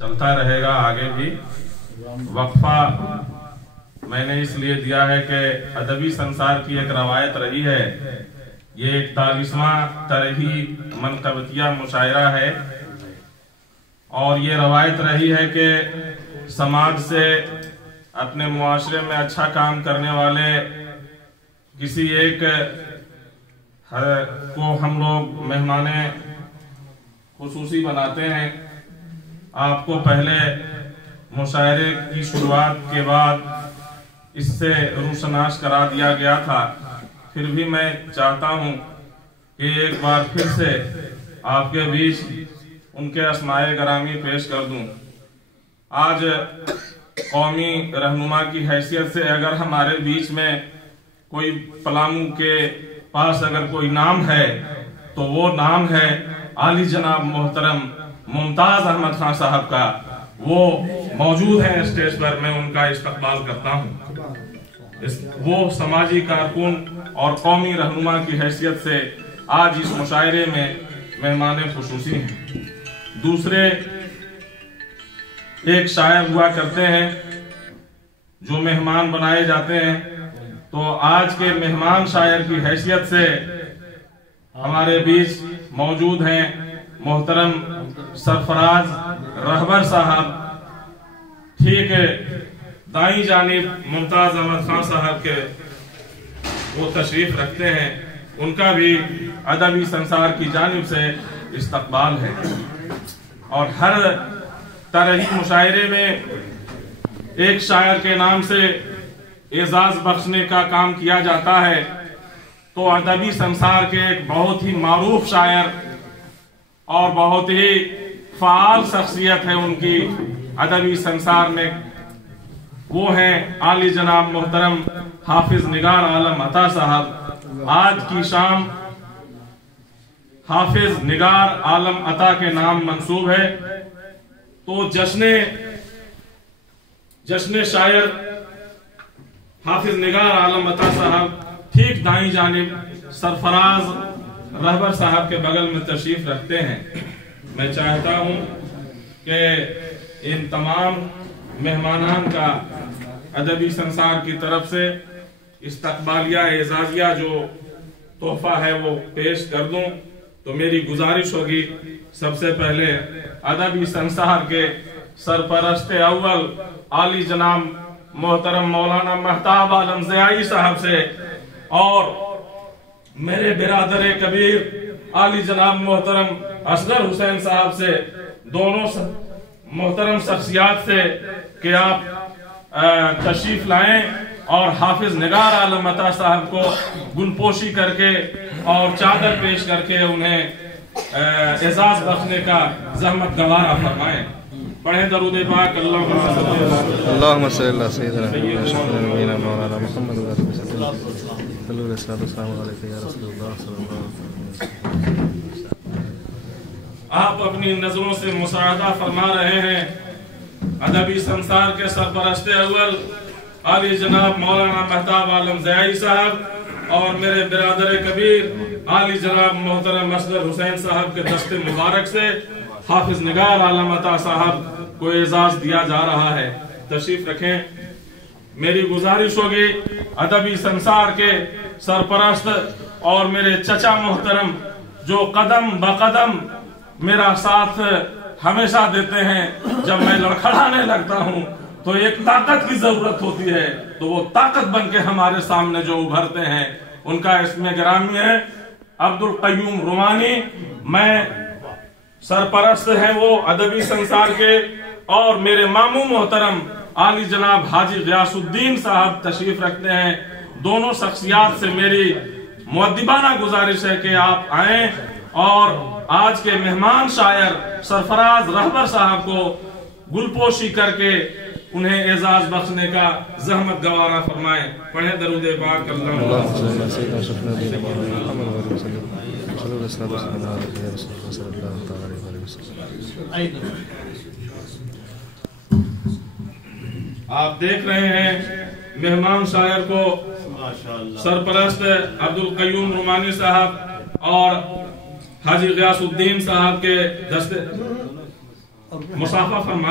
चलता रहेगा आगे भी। वक्फा मैंने इसलिए दिया है कि अदबी संसार की एक रवायत रही है, ये 41वां तरही मनकबतिया मुशायरा है, और ये रवायत रही है कि समाज से अपने मुआशरे में अच्छा काम करने वाले किसी एक को हम लोग मेहमाने खुसूसी बनाते हैं। आपको पहले मुशायरे की शुरुआत के बाद इससे रूशनाश करा दिया गया था, फिर भी मैं चाहता हूं कि एक बार फिर से आपके बीच उनके अस्माए गरामी पेश कर दूं। आज कौमी रहनुमा की हैसियत से अगर हमारे बीच में कोई पलामू के पास अगर कोई नाम है तो वो नाम है आली जनाब मोहतरम मुमताज अहमद खान साहब का। वो मौजूद हैं स्टेज पर, मैं उनका इस्तकबाल करता हूं। वो समाजी कारकुन और कौमी रहनुमा की हैसियत से आज इस मुशायरे में मेहमान खुसूसी हैं। दूसरे एक शायर हुआ करते हैं जो मेहमान बनाए जाते हैं, तो आज के मेहमान शायर की हैसियत से हमारे बीच मौजूद हैं मोहतरम सरफराज रहबर साहब। ठीक है, दाई जानिब मुमताज अहमद खान साहब के वो तशरीफ रखते हैं, उनका भी अदबी संसार की जानिब से इस्तकबाल है। और हर तरही मुशायरे में एक शायर के नाम से एजाज बख्शने का काम किया जाता है, तो अदबी संसार के एक बहुत ही मारूफ शायर और बहुत ही फाल शख्सियत है उनकी अदबी संसार में, वो हैं आली जनाब मोहतरम हाफिज निगार आलम अता साहब। आज की शाम हाफिज निगार आलम अता के नाम मंसूब है, तो जश्ने शायर हाफिज निगार आलम अता साहब ठीक दाई जानिब सरफराज रहबर साहब के बगल में तशरीफ रखते हैं। मैं चाहता हूं कि इन तमाम मेहमानान का अदबी संसार की तरफ से इस्तकबालिया एजाजिया जो तोहफा है वो पेश कर दूं। तो मेरी गुजारिश होगी सबसे पहले अदबी संसार के सरपरस्त अव्वल आली जनाब मोहतरम मौलाना महताब आलम ज़ियाई साहब से और मेरे बिरादर कबीर आली जनाब मोहतरम असगर हुसैन साहब से, दोनों मोहतरम शख्सियात से कि आप तशरीफ लाएं और हाफिज निगार आलम अता साहब को गुलपोशी करके और चादर पेश करके उन्हें एजाज बख्शने का ज़हमत गवारा फरमाएं। पढ़ें दरूद पाक। अल्लाहुम्मा सल्ली अला सय्यिदिना मौलाना मुहम्मद व आलिहि वसल्लम। आप अपनी नजरों से मुसाहदा फरमा रहे हैं अदबी संसार के सरपरस्त अव्वल आली जनाब मौलाना महताब आलम ज़ियाई साहब और मेरे बिरादर कबीर आली जनाब मोहतरम असगर हुसैन साहब के दस्ते मुबारक से हाफिज निगार आलम अता साहब को एजाज दिया जा रहा है। तशरीफ रखें। मेरी गुजारिश होगी अदबी संसार के सरपरस्त और मेरे चचा मोहतरम जो कदम बकदम मेरा साथ हमेशा देते हैं, जब मैं लड़खड़ाने लगता हूं तो एक ताकत की जरूरत होती है, तो वो ताकत बनके हमारे सामने जो उभरते हैं उनका इसमें गिरामी है अब्दुल कय्यूम रुमानी। मैं सरपरस्त हैं वो अदबी संसार के, और मेरे मामू मोहतरम आली जनाब हाजी गियासुद्दीन साहब तशरीफ रखते हैं। दोनों शख्सियात से मेरी मुअद्दिबाना गुजारिश है कि आप आएं और आज के मेहमान शायर सरफराज रहबर साहब को गुलपोशी करके उन्हें एजाज बख्शने का ज़हमत गवारा फरमाएं। पढ़े दरूद पाक। आप देख रहे हैं मेहमान शायर को सरपरस्त अब्दुल कय्यूम रुमानी साहब और हाजी गियासुद्दीन साहब के दस्ते मुसाफा फरमा